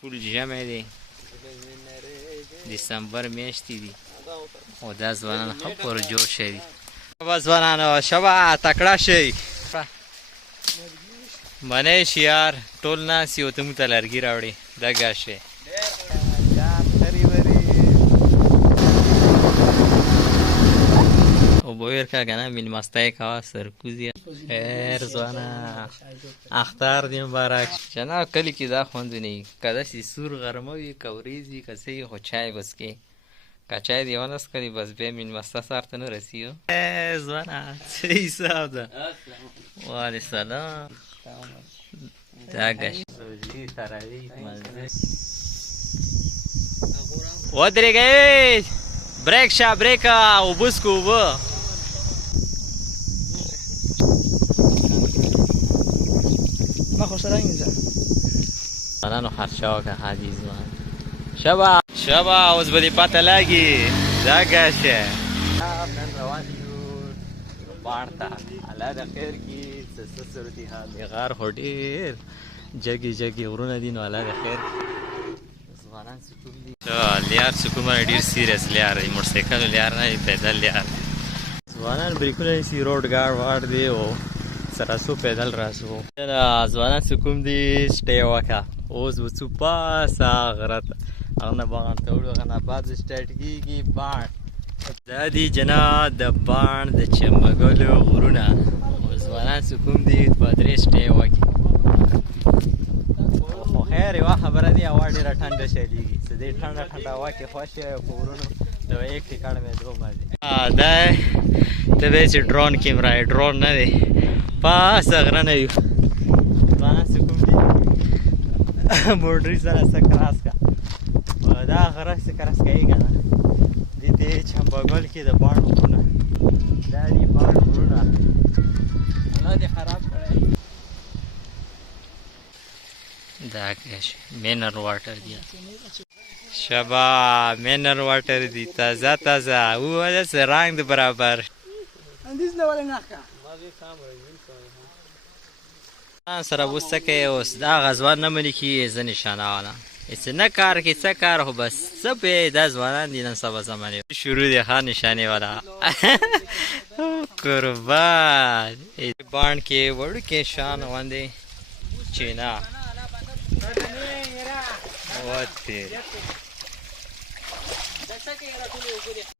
ټول ژمی دی، دسمبر میاشتې دي او دا ځوانان ښه پرجوشه دي. شبه ځوانانو، شبه تکړه شئ، منی شي یار، ټول ناست یو ته موږ ته لرګي راوړي دګه شئ. اوبه ورکه که نه میلمستۍ کوه سرکوزي. خیر ځوانه، اختر دې مبارک. جناب کلي کې دا خوند نه وي، که داسې سور غرمه وي که ورېځ وي که څه وي، خو چای بس کې که چای دې ونه څښلې بس بیا میلمسته سهار ته نه رسېږو. ځوانه څه حساب ده؟ وعلیکم السلام. دا ګش روژې تراویح لمانځه ودرېږئ، بریک شه بریکه، اوبه څښو اوبه. ځوانانو خرچه وکړه حاجي ځوان. شبه شبه اوس به دې پته لګي دا ګشه. نن روان یو باڼ ته، الله د خیر کړي. څه صورتحال دی، غار خو ډېر جګې جګې غرونه دي، نو الله د خیر کړي. ځوانان سکون دي، لیار سکون باندې ډېر سیریس لیار دی، موټرسایکل لیار نه دی، پیدل لیار دی. ځوانان بریکونه نیسي، روډ ګاډ واډ دی او راسو پیدل راسو. ځوانان سکون دي، سټې وکړه. اوس به څو پاسه غره ته، هغه نه باغ ته وړو، هغه نه بعد سټارټ کېږي باڼ. دا دي جناب د باڼ د چمګلو غرونه. ځوانان سکون دي، دوه درې سټې وکړي. خو خیر یوه خبره دی، هوا ډېره ټنډه چلېږي، څه دې ټنډه ټنډه هوا کې خوښ یې په غرونو. د یک ټیکاڼ مې دروغ باندې دا ته به چې ډرون کیمرا یې، ډرون نه دی، پاسه غره نه یو. ځوانان سکون دي، بورډري سره څه کراس که دا غره څه کراس کوي که نه، دې ته چمبهګل کې د باڼ غرونه، دا دي باڼ غرونه. الله دې خراب کړی. دا کش مینر واټر دی، شبا مینر واټر دی، تازه تازه او داسې رنګ د برابر. سره اوس څه کوې؟ اوس دا ځوان نه مني کېږي زه نشانه والا هېڅ نه کار کې څه کار، خو بس څه پوهېږې دا ځوانان دي نن سبا زمانې شروع دي ښه نشانې والا. قربان باڼ کې وړوکې شان غوندې چینه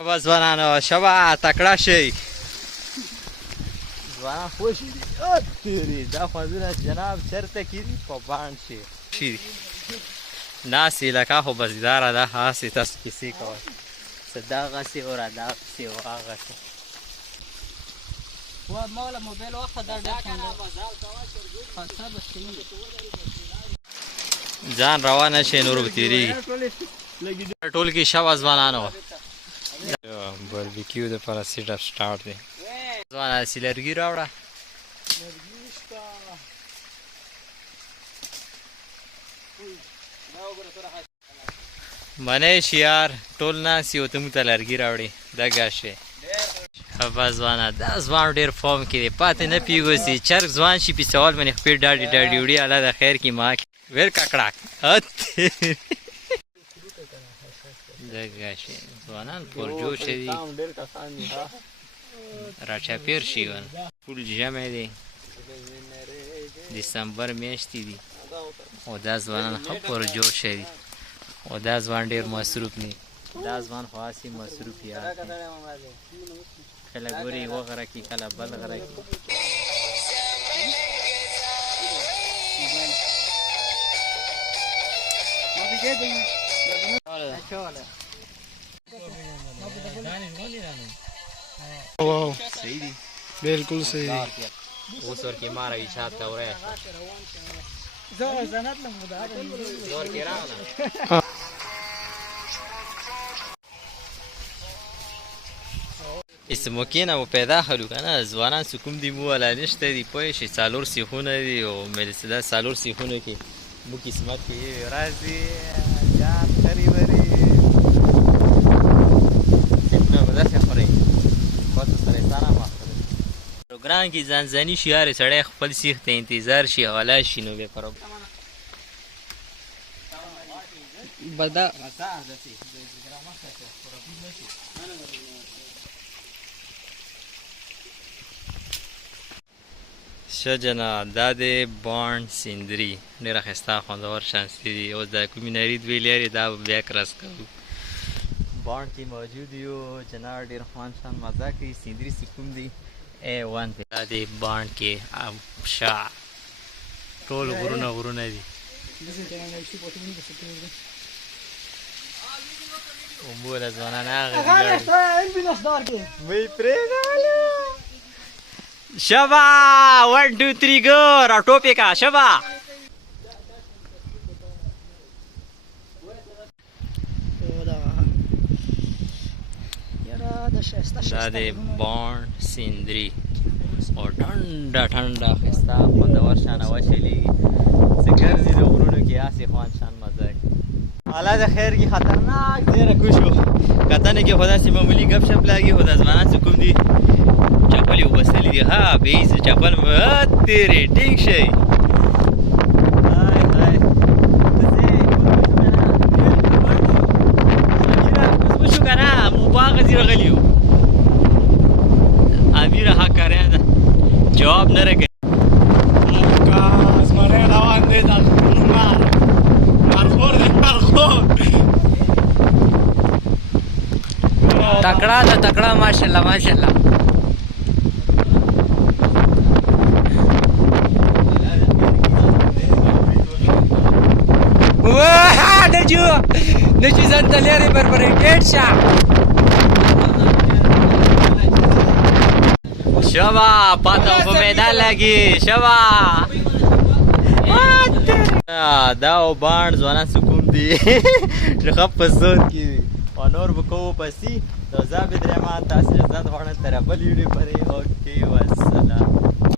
شبه ځوانانو، شبه تکړه شئ، ځوانان خوشې دي. تېرې دا خوندونه جناب چېرته کېږي؟ په باڼ شي ناستې لکه خو بزګداره ده، هسې تاسو کیسې کوئ، څه دغسې او را دغسې او هغسې. ځان روانه شئ، نور به تېرېږي. ټول کې شبه ځوانانو، باربیکیو دپاره سیټ اپ سټارټ دی. ځوانه هسې لرګي راوړه. منی شي یار، ټول ناست یو ته موږ ته لرګي راوړي دګه شئ. شبه ځوانه، دا ځوان ډېر فارم کې دی، پاتې نه پوهېږو چې چرګ ځوان شي په سوال باندې خپې ډاډې ډاډې وړي. الله د خیر کړي ما ویر ککړک دګه شئ. ځوانان پرجوشه دي، راچاپېر شي ونه. ټول ژمی دی، دسمبر میاشتې دي او دا ځوانان ښه پرجوشه دي او دا ځوان ډېر مصروف دی. دا ځوان خو هسې مصروف یار دی، کله ګورې یوه غره کې کله بل غره کې. صحیح دي، بالکل صحیح. اوس ورکې ما راوي چات ته وری زور کې راغله. اسموکې نه مو پیدا خلو که نه، ځوانان سکون دي، مو والا نشته دي، پوه شئ. څلور سیخونه دي او دا څلور سیخونو کې مو قسمت کې راځي جان خري وري سیخونه به داسې خورئ پاتو سره یې ساره مه خورئ. پروګرام کې ځانځاني شي، هر سړی خپل سیخ ته انتظار شي، غلا شي، نو بیا پروګرام بدا شجنا دا د بانډ سیندري ډېره ښایسته خوندور شانسي دي. اوس د کومې نرید ویلې لري دا به بیا کرس کوو. بانډ کې موجود یو جناب ډېر خوند شان مزه کوي. سیندري چې کوم دی A1 دا د بانډ کې شا ټول غرونه دي. امور ځوانان هغه وی پرېږده شبا 1 2 3 go را ټوپې کا شبا. دا د بانډ سیندري او ټنډه ټنډه ښایسته خوندور شان هوا چلیږي. څه ګرځي د غرونو کې هسې خوند شان مزه کوي. الله د خیر کې خطرناک ځای را کوز شو. کتنې کې خو داسې معمولي ګپ شپ لګي خو دا ځوانان چې کوم دي چپل یې وبستلي دي. ها بېیز چپل تېرې ټینګ شئ. وشو که نه مو په هغه ځای راغلي یو. امیره حق کاری ده جواب نه راکوي. زمری روان دی د غرونو مارخور دی مارخور. تکړه ده تکړه ماشاءالله ماشاءالله. واه نجو ځان ته لرې بربرې ډېر شه. شبا پاتا په میدان لګي شبا. دا او بانډ ځوانان سکون دي چې ښه په صوت کې دي او نور به کوو پسې. د زابې درېمان تاسې اجازت غواړم تر بل ویډیو پورې. اوکې والسلام.